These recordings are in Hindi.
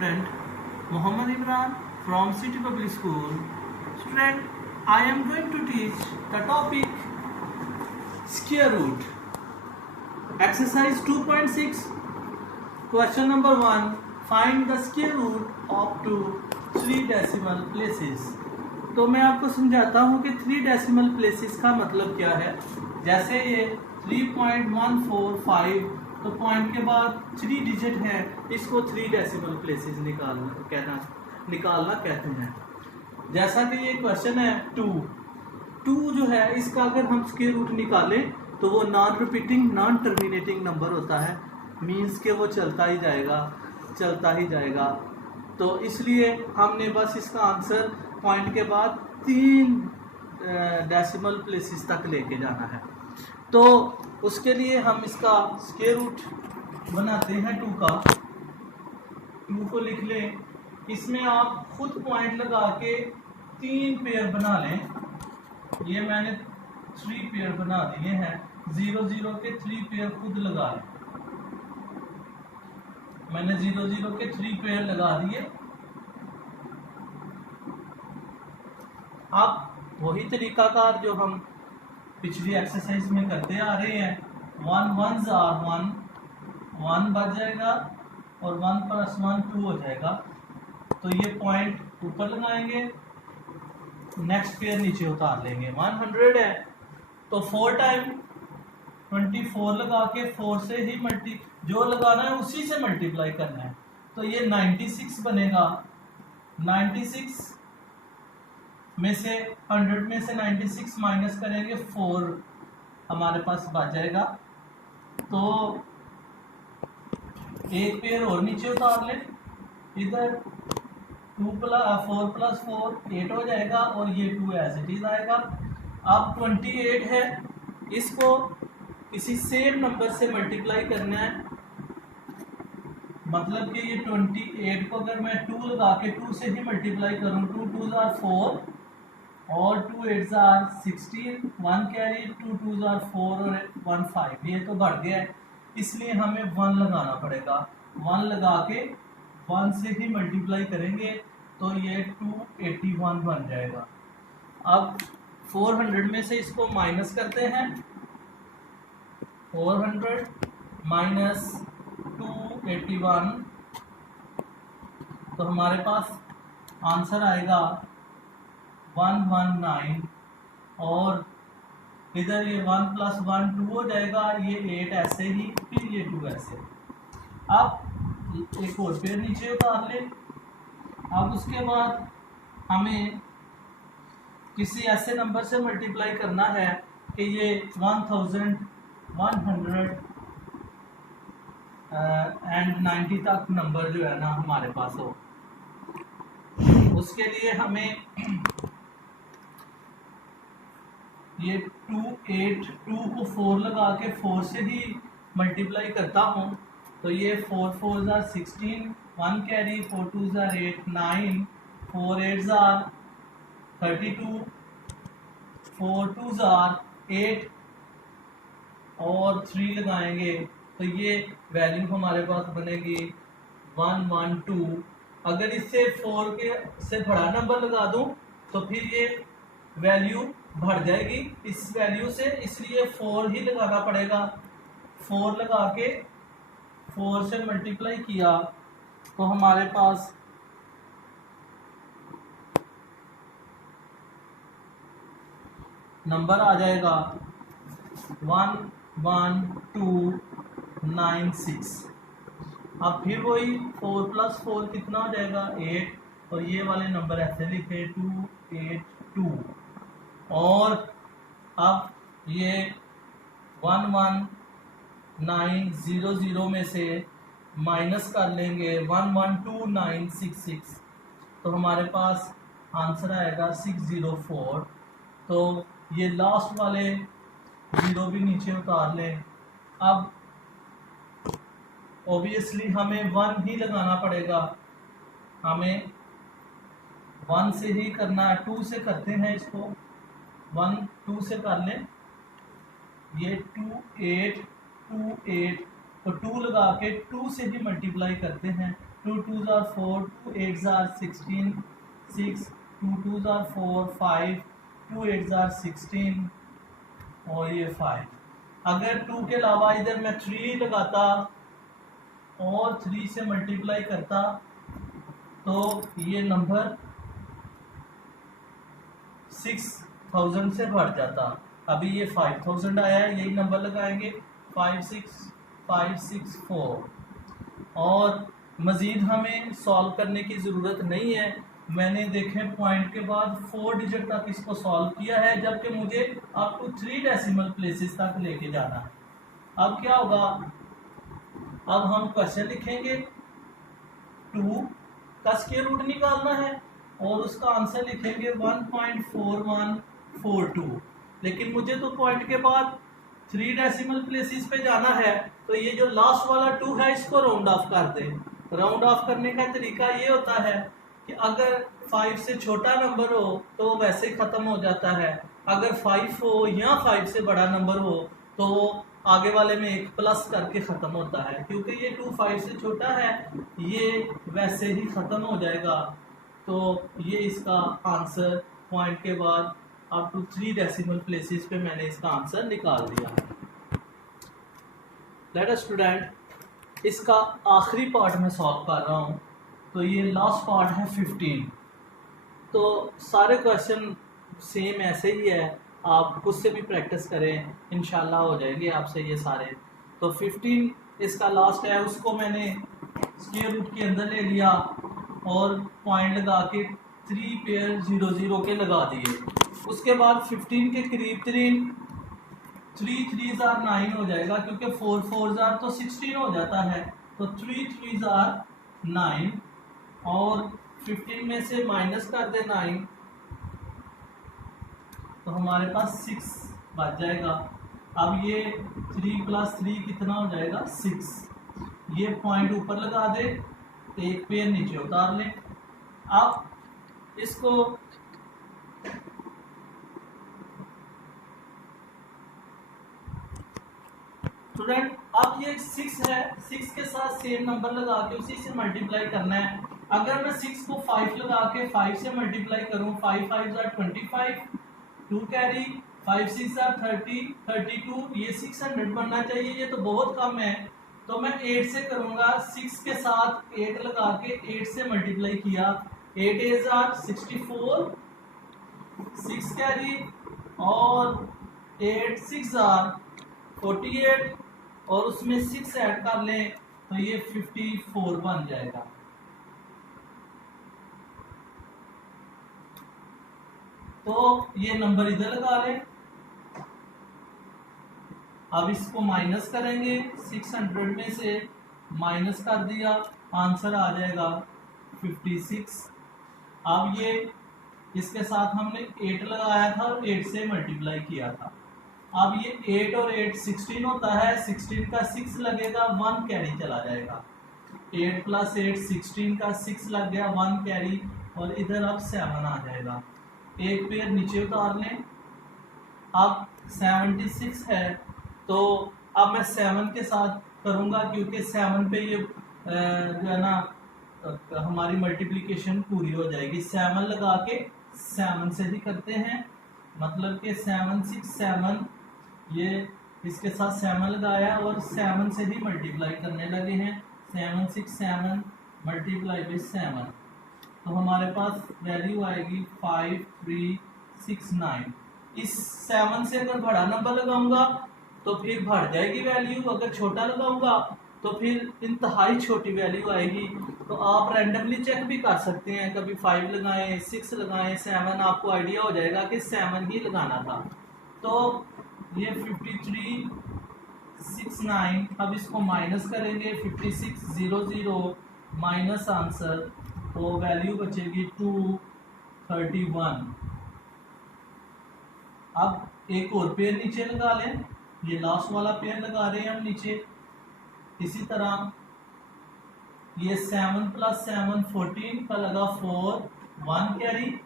student Muhammad Imran from City Public School. Student, I am going to teach the topic square root. Exercise 2.6. Question number 1. Find the square root of two 3 decimal places. तो मैं आपको समझाता हूँ कि 3 डेसिमल प्लेसेस का मतलब क्या है। जैसे ये 3.145, तो पॉइंट के बाद 3 डिजिट है, इसको 3 डेसिमल प्लेसेस निकालना कहते हैं। जैसा कि ये क्वेश्चन है 2 जो है, इसका अगर हम स्क्वायर रूट निकालें तो वो non repeating non terminating number होता है, मीन्स के वो चलता ही जाएगा। तो इसलिए हमने बस इसका आंसर पॉइंट के बाद 3 डेसिमल प्लेसेस तक लेके जाना है। तो उसके लिए हम इसका स्क्वायर रूट बनाते हैं 2 का। 2 को लिख लें। इसमें आप खुद पॉइंट लगा के 3 पेयर बना लें। ये मैंने 3 पेयर बना दिए हैं। 0 0 के 3 पेयर खुद लगा लें। मैंने 0 0 के 3 पेयर लगा दिए। अब वही तरीकाकार जो हम पिछली एक्सरसाइज में करते आ रहे हैं, 1 1s are 1 बच जाएगा और 1 + 1 2 हो जाएगा। तो ये पॉइंट ऊपर लगाएंगे, नेक्स्ट पेयर नीचे उतार लेंगे। 100 है तो 4 टाइम 24 लगा के 4 से ही जो लगाना है उसी से मल्टीप्लाई करना है। तो ये 96 बनेगा। 96 में से 100 में से 96 माइनस करेंगे, 4 हमारे पास बच जाएगा। तो एक पेयर और नीचे उतार लें, इधर 4 + 4 8 हो जाएगा और ये 2 एज इट इज आएगा। अब 28 है, इसको किसी सेम नंबर से मल्टीप्लाई करना है। मतलब कि ये 28 को अगर मैं 2 लगा के 2 से ही मल्टीप्लाई करूँ, 2 2s are 4 और 2 8s are 16, 1 carry, 2 2s are 4 और 1 5। ये तो बढ़ गया है, इसलिए हमें 1 लगाना पड़ेगा। 1 लगा के 1 से ही मल्टीप्लाई करेंगे तो ये 281 बन जाएगा। अब 400 में से इसको माइनस करते हैं। 400 माइनस 281, तो हमारे पास आंसर आएगा 119। और इधर ये 1 + 1 2 हो जाएगा, ये 8 ऐसे ही, फिर ये 2 ऐसे। अब एक और पेयर नीचे उतार लें। अब उसके बाद हमें किसी ऐसे नंबर से मल्टीप्लाई करना है कि ये 1190 तक नंबर जो है ना हमारे पास हो। उसके लिए हमें ये 2 को 4 लगा के 4 से ही मल्टीप्लाई करता हूँ। तो ये 4 4s are 16, 1 carry, 4 2s are 8, 9, 4 8s are 32, 4 2s are 8 और 3 लगाएंगे तो ये वैल्यू हमारे पास बनेगी 112। अगर इससे 4 के से बड़ा नंबर लगा दूं तो फिर ये वैल्यू बढ़ जाएगी इस वैल्यू से, इसलिए 4 ही लगाना पड़ेगा। 4 लगा के 4 से मल्टीप्लाई किया तो हमारे पास नंबर आ जाएगा 11296। अब फिर वही 4 + 4 कितना हो जाएगा 8, और ये वाले नंबर ऐसे लिखे 282। और अब ये 11900 में से माइनस कर लेंगे 112966, तो हमारे पास आंसर आएगा 604। तो ये लास्ट वाले 0 भी नीचे उतार लें। अब ऑब्वियसली हमें 1 ही लगाना पड़ेगा, हमें 1 से ही करना है। 2 से करते हैं इसको, 2 से कर लें। ये 2828 तो 2 लगा के 2 से ही मल्टीप्लाई करते हैं। 2 2s are 4, 2 8s are 16, 6, 2 2s are 4, 5, 2 8s are 16 और ये 5। अगर 2 के अलावा इधर मैं 3 लगाता और 3 से मल्टीप्लाई करता तो ये नंबर 6000 से बढ़ जाता। अभी ये 5000 आया है, यही नंबर लगाएंगे 56564 और मज़ीद हमें सॉल्व करने की ज़रूरत नहीं है। मैंने देखें पॉइंट के बाद 4 डिजिट तक इसको सॉल्व किया है, जबकि मुझे अप टू 3 डेसिमल प्लेसेस तक लेके जाना है। अब क्या होगा, अब हम क्वेश्चन लिखेंगे, 2 का स्क्वायर रूट निकालना है और उसका आंसर लिखेंगे 1.4142। लेकिन मुझे तो पॉइंट के बाद 3 डेसिमल प्लेसेस पे जाना है, तो ये जो लास्ट वाला 2 है इसको राउंड ऑफ कर दें। राउंड ऑफ करने का तरीका ये होता है कि अगर 5 से छोटा नंबर हो तो वैसे ही ख़त्म हो जाता है, अगर 5 हो या 5 से बड़ा नंबर हो तो आगे वाले में एक प्लस करके ख़त्म होता है। क्योंकि ये 2 5 से छोटा है, ये वैसे ही ख़त्म हो जाएगा। तो ये इसका आंसर पॉइंट के बाद अप टू 3 डेसिमल प्लेसेस पे मैंने इसका आंसर निकाल दिया। लेट अस स्टूडेंट, इसका आखिरी पार्ट में सॉल्व कर रहा हूँ। तो ये लास्ट पार्ट है 15। तो सारे क्वेश्चन सेम ऐसे ही है, आप खुद से भी प्रैक्टिस करें, इंशाल्लाह हो जाएंगे आपसे ये सारे। तो 15 इसका लास्ट है, उसको मैंने स्क्वायर रूट के अंदर ले लिया और पॉइंट लगा के 3 पेयर 0 0 के लगा दिए। उसके बाद 15 के करीब 3 3s are 9 हो जाएगा, क्योंकि 4 4s are तो 16 हो जाता है। तो 3 3s are 9 और 15 में से माइनस कर दे 9 तो हमारे पास 6 बच जाएगा। अब ये 3 + 3 कितना हो जाएगा 6। ये पॉइंट ऊपर लगा दे, एक पेयर नीचे उतार ले। अब इसको स्टूडेंट, अब ये 6 है, 6 के साथ सेम नंबर लगा के उसी से मल्टीप्लाई करना है। अगर मैं 6 को 5 लगा के 5 से मल्टीप्लाई करूं, 5 5s are 25, 2 कैरी, 5 6 are 30, 32, ये 600 बनना चाहिए, ये तो बहुत कम है। तो मैं 8 से करूंगा, 6 के साथ 8 लगा के 8 से मल्टीप्लाई किया, 8 8s are 64, 6 कैरी और 8 6 are 48 और उसमें 6 ऐड कर लें तो ये 54 बन जाएगा। तो ये नंबर इधर लगा लें। अब इसको माइनस करेंगे, 600 में से माइनस कर दिया, आंसर आ जाएगा 56। अब ये इसके साथ हमने 8 लगाया था और 8 से मल्टीप्लाई किया था। अब ये 8 और 8 16 होता है, 16 का 6 लगेगा, 1 कैरी चला जाएगा। 8 + 8 16 का 6 लग गया, 1 कैरी और इधर अब 7 आ जाएगा। एक पेयर नीचे उतार लें। अब 76 है, तो अब मैं 7 के साथ करूंगा, क्योंकि 7 पे ये जो है ना हमारी मल्टीप्लिकेशन पूरी हो जाएगी। 7 लगा के 7 से ही करते हैं, मतलब कि 7 6 7, ये इसके साथ 7 लगाया और 7 से ही मल्टीप्लाई करने लगे हैं। 7 6 7 मल्टीप्लाई बाई 7, तो हमारे पास वैल्यू आएगी 5369। इस 7 से अगर बड़ा नंबर लगाऊंगा तो फिर बढ़ जाएगी वैल्यू, अगर छोटा लगाऊंगा तो फिर इंतहाई छोटी वैल्यू आएगी। तो आप रैंडमली चेक भी कर सकते हैं, कभी 5 लगाएं, 6 लगाएं, 7, आपको आइडिया हो जाएगा कि 7 ही लगाना था। तो ये 5369, अब इसको माइनस करेंगे, 5600 माइनस आंसर, तो वैल्यू बचेगी 231। अब एक और पेयर नीचे लगा लें, ये लास्ट वाला पेयर लगा रहे हैं हम नीचे। इसी तरह ये 7 + 7 14 का लगा 4, 1 कैरी।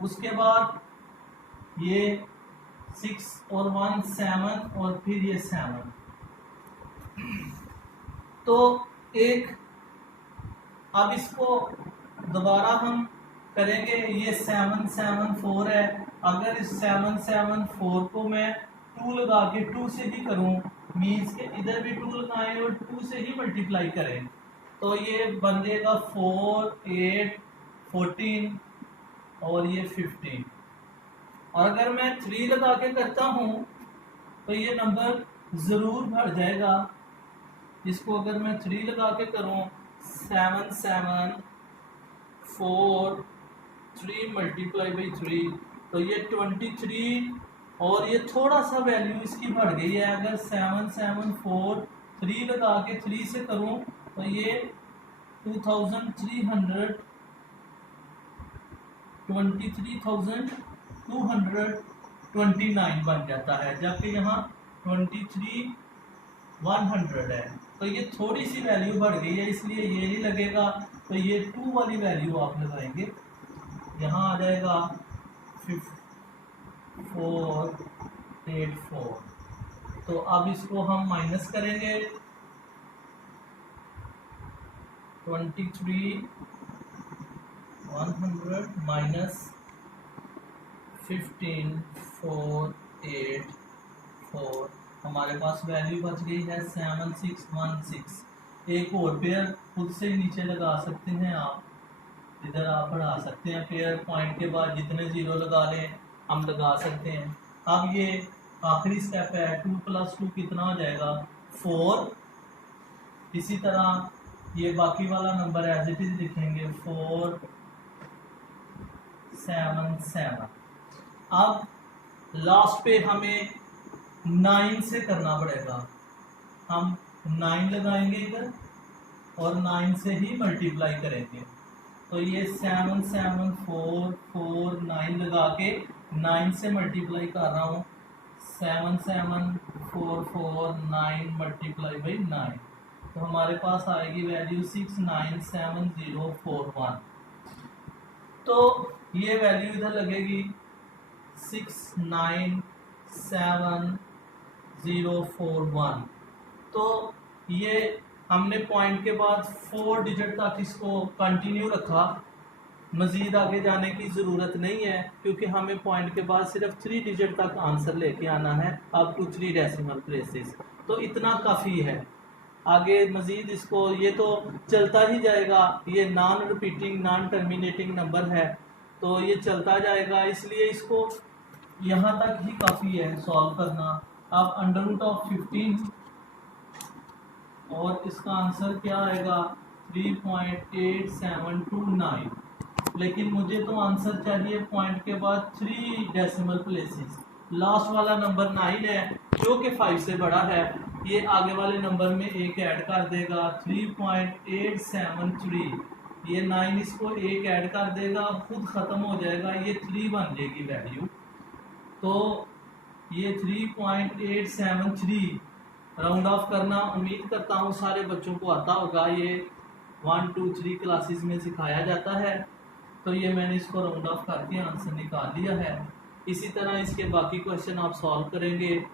उसके बाद ये 6 और 1 7 और फिर ये 7, तो एक अब इसको दोबारा हम करेंगे। ये 774 है। अगर इस 774 को मैं 2 लगा के 2 से ही करूं, मीन्स के इधर भी 2 लगाएं और 2 से ही मल्टीप्लाई करें, तो ये बन जाएगा 4, 8, 14 और ये 15। और अगर मैं 3 लगा के करता हूं तो ये नंबर ज़रूर बढ़ जाएगा। इसको अगर मैं 3 लगा के करूं, 7, 7, 4, 3 मल्टीप्लाई बाई 3, तो ये 23। और ये थोड़ा सा वैल्यू इसकी बढ़ गई है। अगर 7, 7, 4, 3 लगा के 3 से करूं तो ये 23,229 बन जाता है, जबकि यहाँ 23,100 है। तो ये थोड़ी सी वैल्यू बढ़ गई है, इसलिए ये नहीं लगेगा। तो ये 2 वाली वैल्यू आप लगाएंगे, यहाँ आ जाएगा 484। तो अब इसको हम माइनस करेंगे, 23,100 माइनस 15,484, हमारे पास वैल्यू बच गई है 7616। एक और पेयर खुद से ही नीचे लगा सकते हैं आप, इधर आप बढ़ा सकते हैं पेयर, पॉइंट के बाद जितने जीरो लगा लें हम लगा सकते हैं। अब ये आखिरी स्टेप है, 2 + 2 कितना हो जाएगा 4। इसी तरह ये बाकी वाला नंबर एज इट इज लिखेंगे 477। अब लास्ट पे हमें 9 से करना पड़ेगा। हम 9 लगाएंगे इधर और 9 से ही मल्टीप्लाई करेंगे। तो ये 7, 7, 4, 4, 9 लगा के 9 से मल्टीप्लाई कर रहा हूँ। 7, 7, 4, 4, 9 मल्टीप्लाई बाई 9, तो हमारे पास आएगी वैल्यू 697041। तो ये वैल्यू इधर लगेगी 697041। तो ये हमने पॉइंट के बाद 4 डिजिट तक इसको कंटिन्यू रखा, मज़ीद आगे जाने की ज़रूरत नहीं है, क्योंकि हमें पॉइंट के बाद सिर्फ 3 डिजिट तक आंसर लेके आना है, अप टू 3 डेसिमल प्लेसेस। तो इतना काफ़ी है। आगे मज़ीद इसको ये तो चलता ही जाएगा, ये non repeating non terminating number है, तो ये चलता जाएगा, इसलिए इसको यहाँ तक ही काफ़ी है सॉल्व करना। अब √15 और इसका आंसर क्या आएगा 3.8729। लेकिन मुझे तो आंसर चाहिए पॉइंट के बाद 3 डेसिमल प्लेसेस। लास्ट वाला नंबर 9 है जो कि 5 से बड़ा है, ये आगे वाले नंबर में एक ऐड कर देगा 3.873। ये 9 इसको एक ऐड कर देगा, खुद ख़त्म हो जाएगा, ये 3 बन जाएगी वैल्यू। तो ये 3.873 राउंड ऑफ करना उम्मीद करता हूँ सारे बच्चों को आता होगा। ये 1, 2, 3 क्लासेस में सिखाया जाता है। तो ये मैंने इसको राउंड ऑफ करके आंसर निकाल लिया है। इसी तरह इसके बाकी क्वेश्चन आप सॉल्व करेंगे।